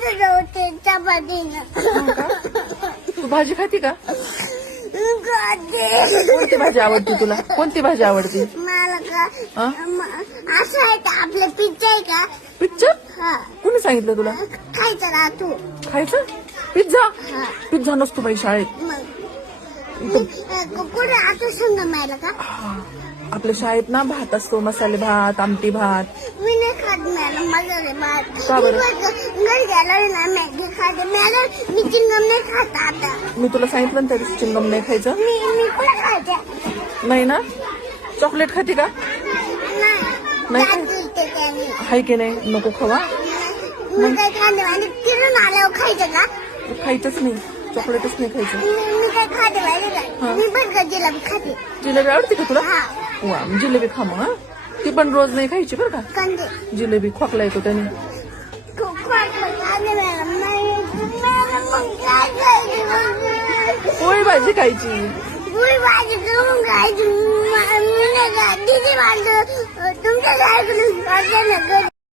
तिथे जाऊ ते चपातीनं. तू भाजी खाती का? खाते. कोणती भाजी आवडते तुला? कोणती भाजी आवडते? मला का हा? असं आहे का आपलं पिझ्झा आहे का? पिझ्झा? हा कोणी सांगितलं तुला खायचं ना तू. खायचं? पिझ्झा? हा पिझ्झा नसतो बाई शाळेत. मग कुठे आता सांगा मला का? आपल्या शाळेत ना भात असतो, मसाले भात, आमटी भात. मी नाही खात मॅडम मसाले भात. का बरं? घरी गेल्यावर ना मॅगी खाते मॅडम. मी चिंगम नाही खात आता. मी तुला सांगितलं ना त्या दिवशी चिंगम नाही खायचं. मी कुठे खायचं? नाही ना? चॉकलेट खाती का? नाही का? ते त्याने. हाय की नाही? नको खावा. मी काय खाते आणि फिरून आल्यावर खायचं का? खायचंच नाही, चॉकलेटच नाही खायचं. मी काय खाते माहिती हा. का? मी पण जिलेबी खाते. जिलेबी आवडते का तुला? हा वा, जिलेबी खा मग. हं? ती पण रोज नाही खायची बरं का. कंदे जिलेबी खोकला येतो त्याने. पोळी भाजी खायची. पुरी भाजी करून खायची. दीदी माझं तुमच्या घरी